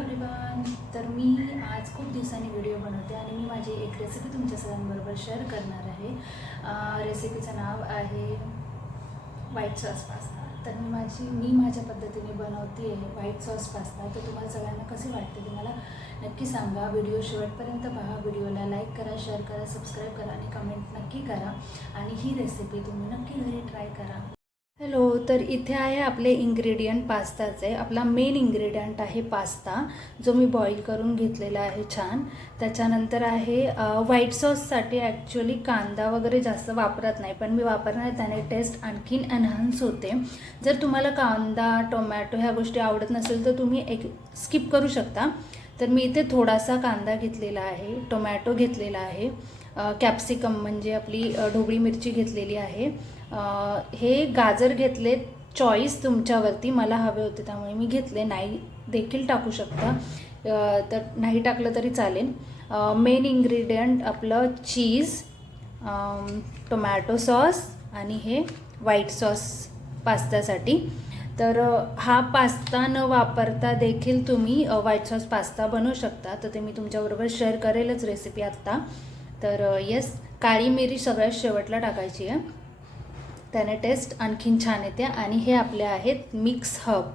Everyone तर मी आज खूप दिवसांनी व्हिडिओ बनवते आणि मी माझी एक रेसिपी तुमच्या सगळ्यांबरोबर शेअर करणार आहे. रेसिपीचं नाव आहे व्हाईट सॉस पास्ता तर मी माझी मी माझ्या पद्धतीने बनवते आहे व्हाईट सॉस पास्ता तर तुम्हाला सगळ्यांना कसे वाटते ते मला नक्की सांगा. व्हिडिओ शेवटपर्यंत पहा. व्हिडिओला लाईक करा शेअर करा सबस्क्राईब करा आणि कमेंट नक्की करा. आणि ही रेसिपी तुम्ही नक्की घरी ट्राय करा. हॅलो तर इथे आहे आपले इंग्रेडियंट पास्ताचे. आपला मेन इंग्रेडियंट आहे पास्ता जो मी बॉईल करून घेतलेला आहे छान. त्याच्यानंतर आहे व्हाईट सॉससाठी ॲक्च्युली कांदा वगैरे जास्त वापरत नाही पण मी वापरणार त्याने टेस्ट आणखीन एनहान्स होते. जर तुम्हाला कांदा टोमॅटो ह्या गोष्टी आवडत नसेल तर तुम्ही एक स्किप करू शकता. तर मी इथे थोडासा कांदा घेतलेला आहे टोमॅटो घेतलेला आहे कॅप्सिकम म्हणजे आपली ढोबळी मिरची घेतलेली आहे. हे गाजर घेतले चॉईस तुमच्यावरती मला हवे होते त्यामुळे मी घेतले. नाही देखील टाकू शकता. तर नाही टाकलं तरी चालेल. मेन इन्ग्रेडियंट आपलं चीज टोमॅटो सॉस आणि हे व्हाईट सॉस पास्त्यासाठी. तर हा पास्ता न वापरता देखील तुम्ही व्हाईट सॉस पास्ता बनवू शकता. तर ते मी तुमच्याबरोबर शेअर करेलच रेसिपी आत्ता. तर येस काळी मिरी सगळ्यात शेवटला टाकायची आहे. त्याने टेस्ट आणखीन छान येते आणि हे आपले आहेत मिक्स हब.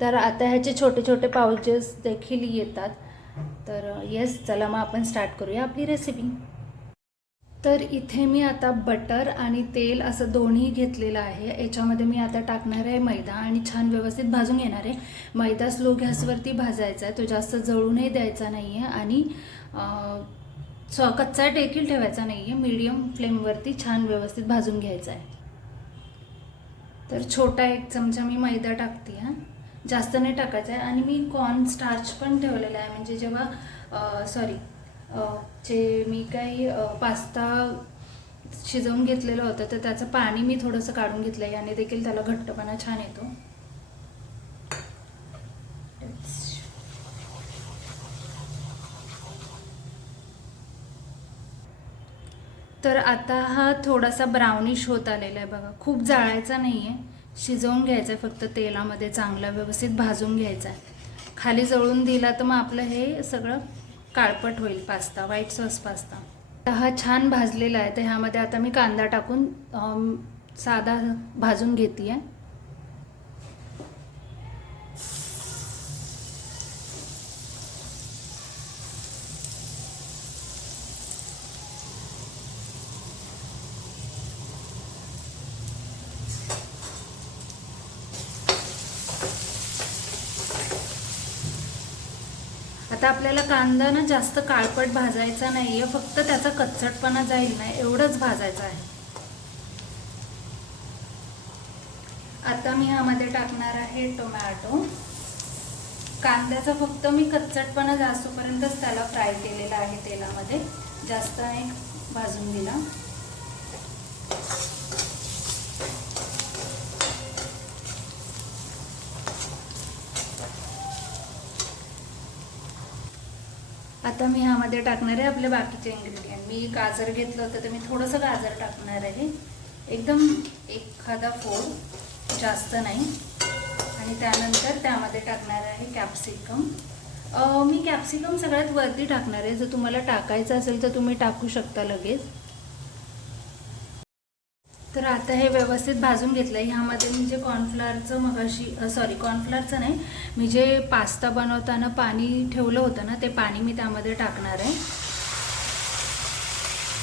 तर आता ह्याचे छोटे छोटे पाउचेस देखील येतात. तर येस चला मग आपण स्टार्ट करूया आपली रेसिपी तर इथे मी आता बटर आणि तेल असं दोन्ही घेतलेलं आहे. याच्यामध्ये मी आता टाकणार आहे मैदा आणि छान व्यवस्थित भाजून घेणार आहे. मैदा स्लो गॅसवरती भाजायचा आहे. तो जास्त जळूनही द्यायचा नाही आहे आणि अं, कच्चा देखील ठेवायचा नाही आहे मीडियम फ्लेमवरती छान व्यवस्थित भाजून घ्यायचा आहे तर छोटा एक चमचा मी मैदा टाकते हां. जास्त नाही टाकायचा आहे आणि मी कॉर्न स्टार्च पण ठेवलेला आहे. म्हणजे जेव्हा सॉरी जे मी काही पास्ता शिजवून घेतलेलं होतं तर त्याचं पाणी मी थोडंसं काढून घेतलं आहे याने देखील त्याला घट्टपणा छान येतो. तर आता हा थोडासा ब्राउनिश होत आलेला आहे बघा. खूप जाळायचा नाही आहे शिजवून घ्यायचं आहे फक्त तेलामध्ये चांगला व्यवस्थित भाजून घ्यायचा आहे खाली जळून दिला तर मग आपलं हे सगळं काळपट होईल पास्ता व्हाईट सॉस पास्ता. तर हा छान भाजलेला आहे. तर ह्यामध्ये आता मी कांदा टाकून साधा भाजून घेते आहे आता आपल्याला कांदा ना जास्त काळपट भाजायचा नाही आहे फक्त त्याचा कच्चटपणा जाईल ना एवढंच भाजायचं आहे. आता मी ह्यामध्ये टाकणार आहे टोमॅटो. कांद्याचा फक्त मी कच्चटपणा जास्तपर्यंतच त्याला फ्राय केलेला आहे तेलामध्ये जास्त नाही भाजून दिला. आता मी ह्यामध्ये टाकणार आहे आपले बाकीचे इन्ग्रेडियंट मी गाजर घेतलं होतं तर मी थोडंसं गाजर टाकणार आहे. एकदम एखादा फोड जास्त नाही. आणि त्यानंतर त्यामध्ये टाकणार आहे कॅप्सिकम मी कॅप्सिकम सगळ्यात वरती टाकणार आहे. जर तुम्हाला टाकायचं असेल तर तुम्ही टाकू शकता लगेच. तर आता हे व्यवस्थित भाजून घेतलं आहे ह्यामध्ये मी जे कॉर्नफ्लॉवरचं मगाशी सॉरी कॉर्नफ्लॉवरचं नाही मी जे पास्ता बनवताना पाणी ठेवलं होतं ना ते पाणी मी त्यामध्ये टाकणार आहे.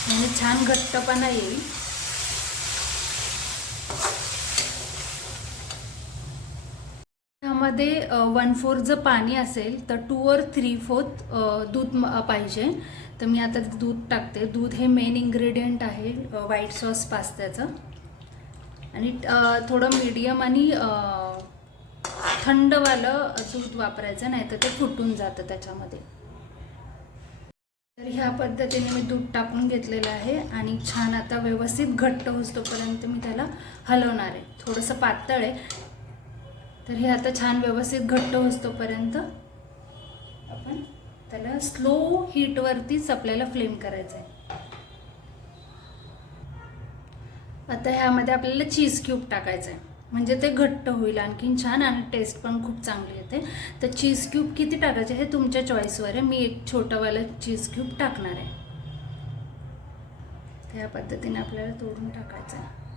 म्हणजे छान घट्टपणा येईल. ह्यामध्ये वन फोर्थ जर पाणी असेल तर टू और थ्री फोर्थ दूध पाहिजे. तर मी आता दूध टाकते. दूध हे मेन इन्ग्रेडियंट आहे व्हाईट सॉस पास्त्याचं. आणि थोडं मीडियम आणि थंडवालं दूध वापरायचं नाही तर ते फुटून जातं त्याच्यामध्ये. तर ह्या पद्धतीने मी दूध टाकून घेतलेलं आहे आणि छान आता व्यवस्थित घट्ट होतोपर्यंत मी त्याला हलवणार आहे. थोडंसं पातळ आहे. तर हे आता छान व्यवस्थित घट्ट होतोपर्यंत आपण त्याला स्लो हीटवरतीच आपल्याला फ्लेम करायचं आहे आता ह्यामध्ये आपल्याला चीज क्यूब टाकायचं आहे म्हणजे ते घट्ट होईल आणखीन छान आणि टेस्ट पण खूप चांगली येते. तर चीज क्यूब किती टाकायचे हे तुमच्या चॉईसवर आहे मी एक छोटंवालं चीज क्यूब टाकणार आहे. त्या पद्धतीने आपल्याला तोडून टाकायचं आहे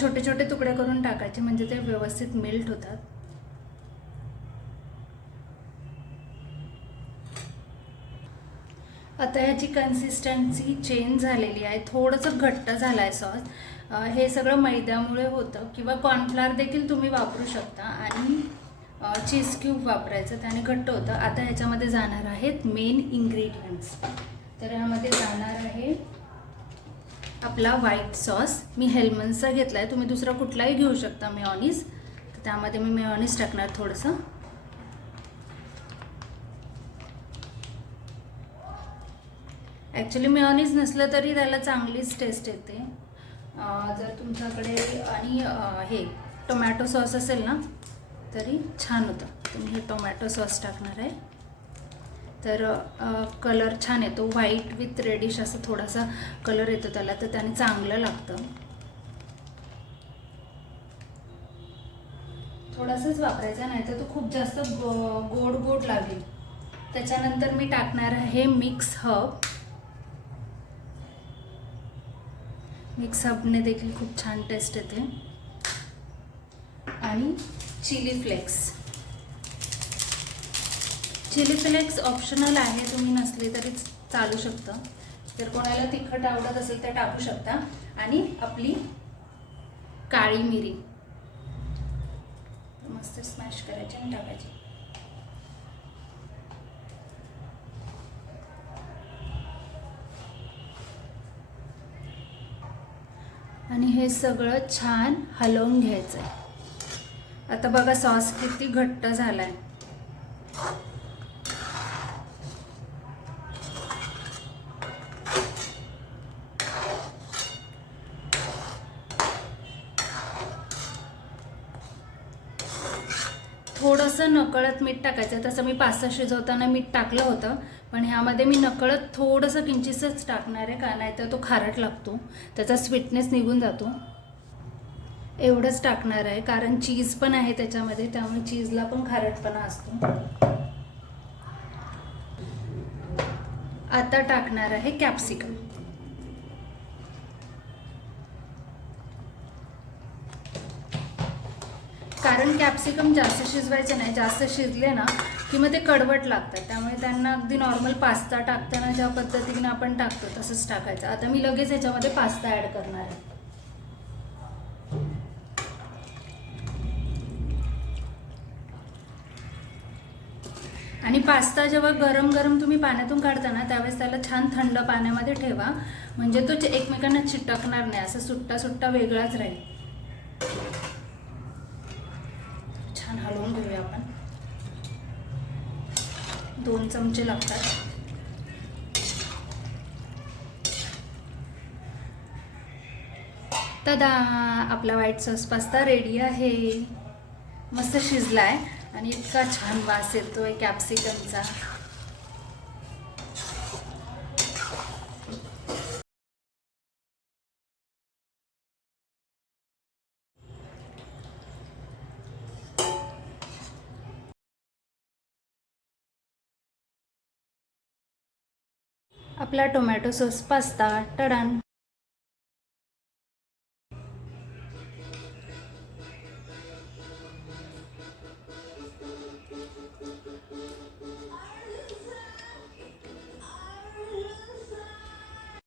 छोटे छोटे तुकडे करून टाकायचे म्हणजे ते व्यवस्थित मेल्ट होतात. आता ह्याची कन्सिस्टन्सी चेंज झालेली आहे. थोडंसं घट्ट झालं आहे सॉस हे सगळं मैद्यामुळे होतं किंवा कॉर्नफ्लावर देखील तुम्ही वापरू शकता आणि चीज क्यूब वापरायचं त्याने घट्ट होतं. आता ह्याच्यामध्ये जाणार आहेत मेन इन्ग्रेडियंट्स तर ह्यामध्ये जाणार आहे आपला व्हाईट सॉस मी हेल्मन्सचा घेतला आहे तुम्ही दुसरा कुठलाही घेऊ शकता मेऑनीज तर त्यामध्ये मी मेऑनीज टाकणार थोडंसं. ॲक्च्युली मेऑनीज नसलं तरी त्याला चांगलीच टेस्ट येते. जर तुमच्याकडे आणि हे टोमॅटो सॉस असेल ना तरी छान होतं. तुम्ही हे टोमॅटो सॉस टाकणार आहे. तर कलर छान येतो व्हाईट विथ रेडिश असं थोडासा कलर येतो त्याला तर त्याने चांगलं लागतं. थोडासाच वापरायचं नाही तर तो खूप जास्त गोड गोड लागेल. त्याच्यानंतर मी टाकणार आहे मिक्स हब मिक्स हबने देखील खूप छान टेस्ट येते. आणि chilli flakes chilli flakes optional आहे तुम्ही नसले तरी चालू शकतं. जर कोणाला तिखट आवडत असेल तर टाकू शकता. आणि आपली काळी मिरी. मस्त स्मॅश करायची आणि टाकायची. आणि हे सगळं छान हलवून घ्यायचं आहे आता बघा सॉस किती घट्ट झाला आहे थोडंसं नकळत मीठ टाकायचं तसं मी पास्ता शिजवताना मीठ टाकलं होतं. पण ह्यामध्ये मी नकळत थोडंसं किंचितच टाकणार आहे का नाही तर तो खारट लागतो. त्याचा स्वीटनेस निघून जातो. एवढंच टाकणार आहे कारण चीज पण आहे त्याच्यामध्ये त्यामुळे चीजला पण खारटपणा असतो. आता टाकणार आहे कॅप्सिकम कारण कॅप्सिकम जास्त शिजवायचे नाही जास्त शिजले ना की मग ते कडवट लागतात. त्यामुळे त्यांना अगदी नॉर्मल पास्ता टाकताना ज्या पद्धतीने आपण टाकतो तसंच टाकायचं. आता मी लगेच ह्याच्यामध्ये पास्ता ॲड करणार आहे. आणि पास्ता जेव्हा गरम गरम तुम्ही पाण्यातून काढता ना त्यावेळेस त्याला छान थंड पाण्यामध्ये ठेवा. म्हणजे तो एकमेकांना चिटकणार नाही असं सुट्टा सुट्टा वेगळाच राहील छान हलवून घेऊया आपण दोन चमचे लागतात. तदा आपला व्हाईट सॉस पास्ता रेडी आहे. मस्त शिजला आहे आणि इतका छान वास येतोय कॅप्सिकमचा आपला टोमॅटो सॉस पास्ता टडान